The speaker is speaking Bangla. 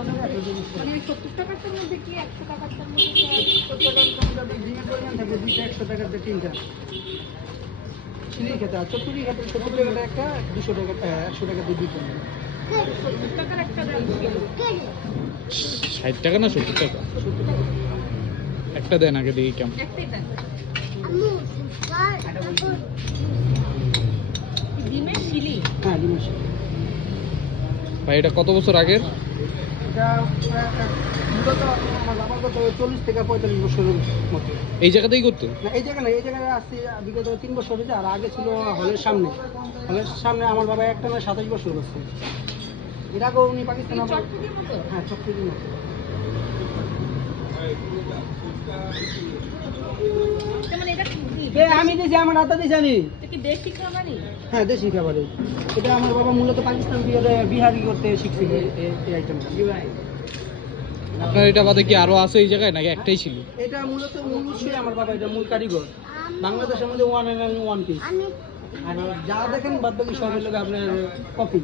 মানে ওই 70 টাকাটার মধ্যে কি 100 টাকাটার মধ্যে কি 70 টাকার মধ্যে ডিমের পরিমাণ থাকে দুইটা 100 টাকার দিয়ে তিনটা চিলি খেতে আর চটুরি খেতে 70 টাকাটা একটা 200 টাকা 100 টাকা দিয়ে দুইটা 70 টাকার একটা দাম ছিল 60 টাকা না 70 টাকা 70 টাকা একটা দেন আগে দেখি কেমন। একটাই দাম ডিমের শিলি হ্যাঁ ডিমের সাথে। ভাই এটা কত বছর আগের? এটা মূলত আমার বাবার কত 40 থেকে 45 বছরের মতো। এই জায়গাতেই করতো? না এই জায়গা না, এই জায়গায় আসছি বিগত 3 বছর হয়েছে। আর আগে ছিল হলের সামনে আমার বাবা একটা না 27 বছর করছে। এর আগেও উনি পাকিস্তানে চটপটির মতো হ্যাঁ চটপটির মতো। মানে এটা কি আমি দিয়েছি আমার রাতে দিয়েছি আমি। এটা কি দেশি খাবারই হ্যাঁ দেশি খাবারে এটা আমার বাবা মূলত পাকিস্তান বিহারি করতে শিখছে এই আইটেমটা। আপনার এটা বাদে কি আরো আছে এই জায়গায় নাকি একটাই ছিল? এটা মূলত মূল উৎসই আমার বাবা, এটা মূল কারিগর বাংলাদেশের মধ্যে one and only one piece. আর যা দেখেন বাদ বাকি সব হলো আপনার কপি।